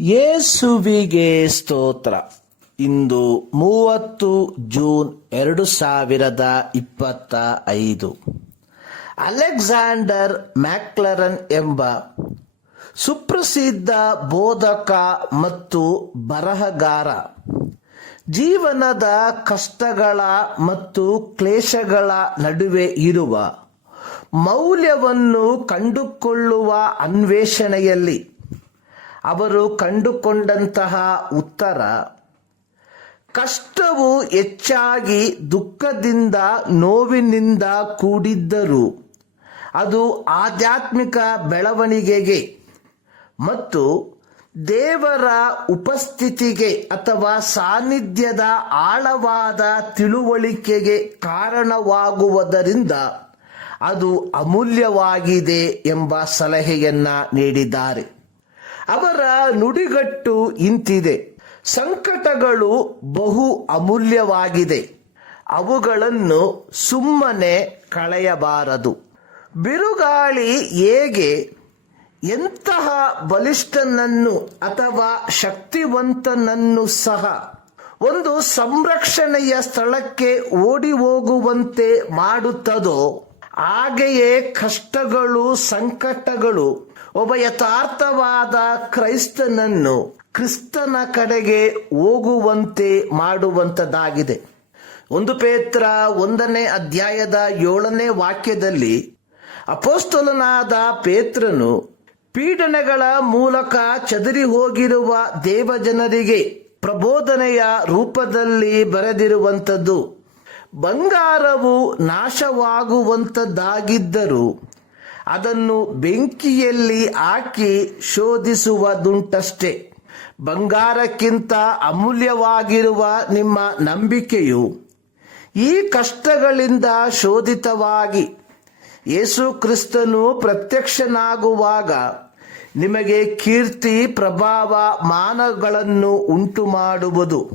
ಯೇಸುವಿಗೆ ಸ್ತೋತ್ರ. ಇಂದು ಮೂವತ್ತು ಜೂನ್ ಎರಡು ಸಾವಿರದ ಇಪ್ಪತ್ತ ಐದು. ಅಲೆಕ್ಸಾಂಡರ್ ಮ್ಯಾಕ್ಲರನ್ ಎಂಬ ಸುಪ್ರಸಿದ್ಧ ಬೋಧಕ ಮತ್ತು ಬರಹಗಾರ, ಜೀವನದ ಕಷ್ಟಗಳ ಮತ್ತು ಕ್ಲೇಶಗಳ ನಡುವೆ ಇರುವ ಮೌಲ್ಯವನ್ನು ಕಂಡುಕೊಳ್ಳುವ ಅನ್ವೇಷಣೆಯಲ್ಲಿ ಅವರು ಕಂಡುಕೊಂಡಂತಹ ಉತ್ತರ, ಕಷ್ಟವು ಹೆಚ್ಚಾಗಿ ದುಃಖದಿಂದ, ನೋವಿನಿಂದ ಕೂಡಿದ್ದರೂ. ಅದು ಆಧ್ಯಾತ್ಮಿಕ ಬೆಳವಣಿಗೆಗೆ ಮತ್ತು ದೇವರ ಉಪಸ್ಥಿತಿಗೆ ಅಥವಾ ಸಾನ್ನಿಧ್ಯದ ಆಳವಾದ ತಿಳುವಳಿಕೆಗೆ ಕಾರಣವಾಗುವುದರಿಂದ ಅದು ಅಮೂಲ್ಯವಾಗಿದೆ ಎಂಬ ಸಲಹೆಯನ್ನ ನೀಡಿದ್ದಾರೆ. ಅವರ ನುಡಿಗಟ್ಟು ಇಂತಿದೆ. ಸಂಕಟಗಳು ಬಹು ಅಮೂಲ್ಯವಾಗಿದೆ. ಅವುಗಳನ್ನು ಸುಮ್ಮನೆ ಕಳೆಯಬಾರದು. ಬಿರುಗಾಳಿ ಹೇಗೆ? ಎಂತಹ ಬಲಿಷ್ಠನನ್ನು ಅಥವಾ ಶಕ್ತಿವಂತನನ್ನು ಸಹ ಒಂದು ಸಂರಕ್ಷಣೆಯ ಸ್ಥಳಕ್ಕೆ ಓಡಿ ಹೋಗುವಂತೆ ಮಾಡುತ್ತದೋ ಹಾಗೆಯೇ ಕಷ್ಟಗಳು, ಸಂಕಟಗಳು, ಒಬ್ಬ ಯಥಾರ್ಥವಾದ ಕ್ರೈಸ್ತನನ್ನು ಕ್ರಿಸ್ತನ ಕಡೆಗೆ ಹೋಗುವಂತೆ ಮಾಡುವಂಥದ್ದಾಗಿದೆ. ಒಂದು ಪೇತ್ರ ಒಂದನೇ ಅಧ್ಯಾಯದ ಏಳನೇ ವಾಕ್ಯದಲ್ಲಿ ಅಪೋಸ್ತಲನಾದ ಪೇತ್ರನು ಪೀಡನೆಗಳ ಮೂಲಕ ಚದರಿ ಹೋಗಿರುವ ದೇವಜನರಿಗೆ ಪ್ರಬೋಧನೆಯ ರೂಪದಲ್ಲಿ ಬರೆದಿರುವಂಥದ್ದು. ಬಂಗಾರವು ನಾಶವಾಗುವಂಥದ್ದಾಗಿದ್ದರೂ ಅದನ್ನು ಬೆಂಕಿಯಲ್ಲಿ ಹಾಕಿ ಶೋಧಿಸುವುದುಂಟಷ್ಟೇ. ಬಂಗಾರಕ್ಕಿಂತ ಅಮೂಲ್ಯವಾಗಿರುವ ನಿಮ್ಮ ನಂಬಿಕೆಯು ಈ ಕಷ್ಟಗಳಿಂದ ಶೋಧಿತವಾಗಿ. ಯೇಸು ಕ್ರಿಸ್ತನು ಪ್ರತ್ಯಕ್ಷನಾಗುವಾಗ ನಿಮಗೆ ಕೀರ್ತಿ, ಪ್ರಭಾವ, ಮಾನಗಳನ್ನು ಉಂಟು ಮಾಡುವುದು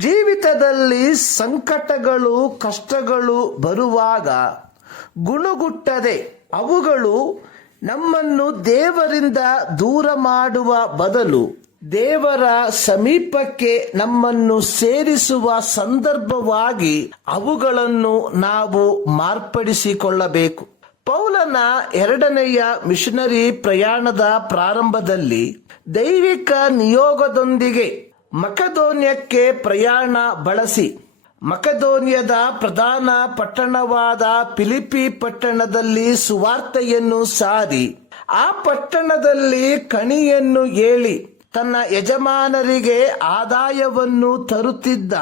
ಜೀವಿತದಲ್ಲಿ ಸಂಕಟಗಳು, ಕಷ್ಟಗಳು ಬರುವಾಗ ಗುಣಗುಟ್ಟದೆ ಅವುಗಳು ನಮ್ಮನ್ನು ದೇವರಿಂದ ದೂರ ಮಾಡುವ ಬದಲು ದೇವರ ಸಮೀಪಕ್ಕೆ ನಮ್ಮನ್ನು ಸೇರಿಸುವ ಸಂದರ್ಭವಾಗಿ ಅವುಗಳನ್ನು ನಾವು ಮಾರ್ಪಡಿಸಿಕೊಳ್ಳಬೇಕು. ಪೌಲನ ಎರಡನೆಯ ಮಿಷನರಿ ಪ್ರಯಾಣದ ಪ್ರಾರಂಭದಲ್ಲಿ ದೈವಿಕ ನಿಯೋಗದೊಂದಿಗೆ ಮಕದೋನ್ಯಕ್ಕೆ ಪ್ರಯಾಣ ಬಳಸಿ ಮಕದೋನಿಯದ ಪ್ರಧಾನ ಪಟ್ಟಣವಾದ ಫಿಲಿಪಿ ಪಟ್ಟಣದಲ್ಲಿ ಸುವಾರ್ತೆಯನ್ನು ಸಾರಿ ಆ ಪಟ್ಟಣದಲ್ಲಿ ಕಣಿಯನ್ನು ಏಳಿ ತನ್ನ ಯಜಮಾನರಿಗೆ ಆದಾಯವನ್ನು ತರುತ್ತಿದ್ದ.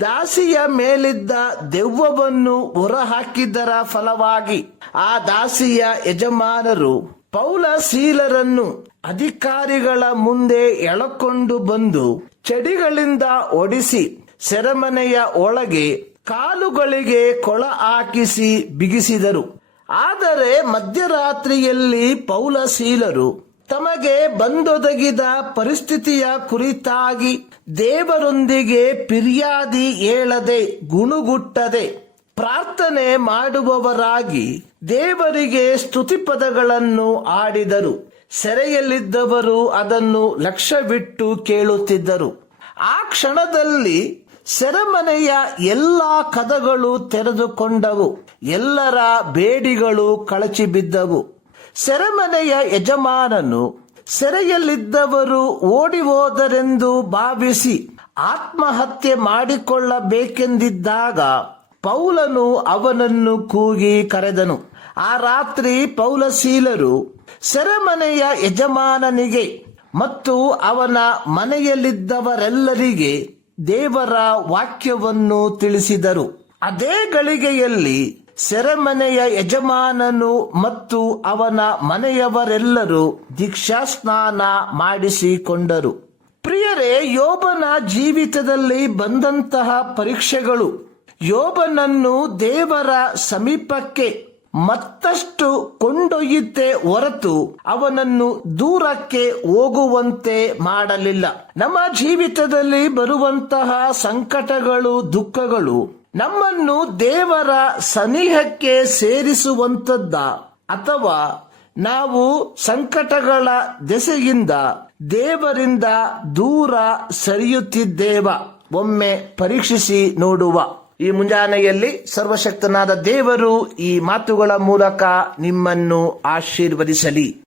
ದಾಸಿಯ ಮೇಲಿದ್ದ ದೆವ್ವವನ್ನು ಹೊರಹಾಕಿದ್ದರ ಫಲವಾಗಿ ಆ ದಾಸಿಯ ಯಜಮಾನರು ಪೌಲ ಸೀಲರನ್ನು ಅಧಿಕಾರಿಗಳ ಮುಂದೆ ಎಳಕೊಂಡು ಬಂದು ಚಡಿಗಳಿಂದ ಒಡಿಸಿ ಸೆರೆಮನೆಯ ಒಳಗೆ ಕಾಲುಗಳಿಗೆ ಕೊಳ ಹಾಕಿಸಿ ಬಿಗಿಸಿದರು. ಆದರೆ ಮಧ್ಯರಾತ್ರಿಯಲ್ಲಿ ಪೌಲ ಶೀಲರು ತಮಗೆ ಬಂದೊದಗಿದ ಪರಿಸ್ಥಿತಿಯ ಕುರಿತಾಗಿ ದೇವರೊಂದಿಗೆ ಪಿರಿಯಾದಿ ಏಳದೆ ಗುಣುಗುಟ್ಟದೆ ಪ್ರಾರ್ಥನೆ ಮಾಡುವವರಾಗಿ ದೇವರಿಗೆ ಸ್ತುತಿಪದಗಳನ್ನು ಆಡಿದರು ಸೆರೆಯಲ್ಲಿದ್ದವರು ಅದನ್ನು ಲಕ್ಷ್ಯವಿಟ್ಟು ಕೇಳುತ್ತಿದ್ದರು. ಆ ಕ್ಷಣದಲ್ಲಿ ಸೆರೆಮನೆಯ ಎಲ್ಲ ಕದಗಳು ತೆರೆದುಕೊಂಡವು. ಎಲ್ಲರ ಬೇಡಿಗಳು ಕಳಚಿ ಬಿದ್ದವು ಸೆರೆಮನೆಯ ಯಜಮಾನನು ಸೆರೆಯಲ್ಲಿದ್ದವರು ಓಡಿ ಹೋದರೆಂದು ಭಾವಿಸಿ ಆತ್ಮಹತ್ಯೆ ಮಾಡಿಕೊಳ್ಳಬೇಕೆಂದಿದ್ದಾಗ ಪೌಲನು ಅವನನ್ನು ಕೂಗಿ ಕರೆದನು. ಆ ರಾತ್ರಿ ಪೌಲಶೀಲರು ಸೆರೆಮನೆಯ ಯಜಮಾನನಿಗೆ ಮತ್ತು ಅವನ ಮನೆಯಲ್ಲಿದ್ದವರೆಲ್ಲರಿಗೆ ದೇವರ ವಾಕ್ಯವನ್ನು ತಿಳಿಸಿದರು. ಅದೇ ಗಳಿಗೆಯಲ್ಲಿ ಸೆರೆಮನೆಯ ಯಜಮಾನನು ಮತ್ತು ಅವನ ಮನೆಯವರೆಲ್ಲರೂ ದೀಕ್ಷಾಸ್ನಾನ ಮಾಡಿಸಿಕೊಂಡರು. ಪ್ರಿಯರೇ, ಯೋಬನ ಜೀವಿತದಲ್ಲಿ ಬಂದಂತಹ ಪರೀಕ್ಷೆಗಳು. ಯೋಬನನ್ನು ದೇವರ ಸಮೀಪಕ್ಕೆ ಮತ್ತಷ್ಟು ಕೊಂಡೊಯ್ಯುತ್ತೆ ಹೊರತು ಅವನನ್ನು ದೂರಕ್ಕೆ ಹೋಗುವಂತೆ ಮಾಡಲಿಲ್ಲ. ನಮ್ಮ ಜೀವಿತದಲ್ಲಿ ಬರುವಂತಹ ಸಂಕಟಗಳು, ದುಃಖಗಳು ನಮ್ಮನ್ನು ದೇವರ ಸನಿಹಕ್ಕೆ ಸೇರಿಸುವಂತದ್ದ ಅಥವಾ ನಾವು ಸಂಕಟಗಳ ದೆಸೆಯಿಂದ ದೇವರಿಂದ ದೂರ ಸರಿಯುತ್ತಿದ್ದೇವ. ಒಮ್ಮೆ ಪರೀಕ್ಷಿಸಿ ನೋಡುವ. ಈ ಮುಂಜಾನೆಯಲ್ಲಿ ಸರ್ವಶಕ್ತನಾದ ದೇವರು ಈ ಮಾತುಗಳ ಮೂಲಕ ನಿಮ್ಮನ್ನು ಆಶೀರ್ವದಿಸಲಿ.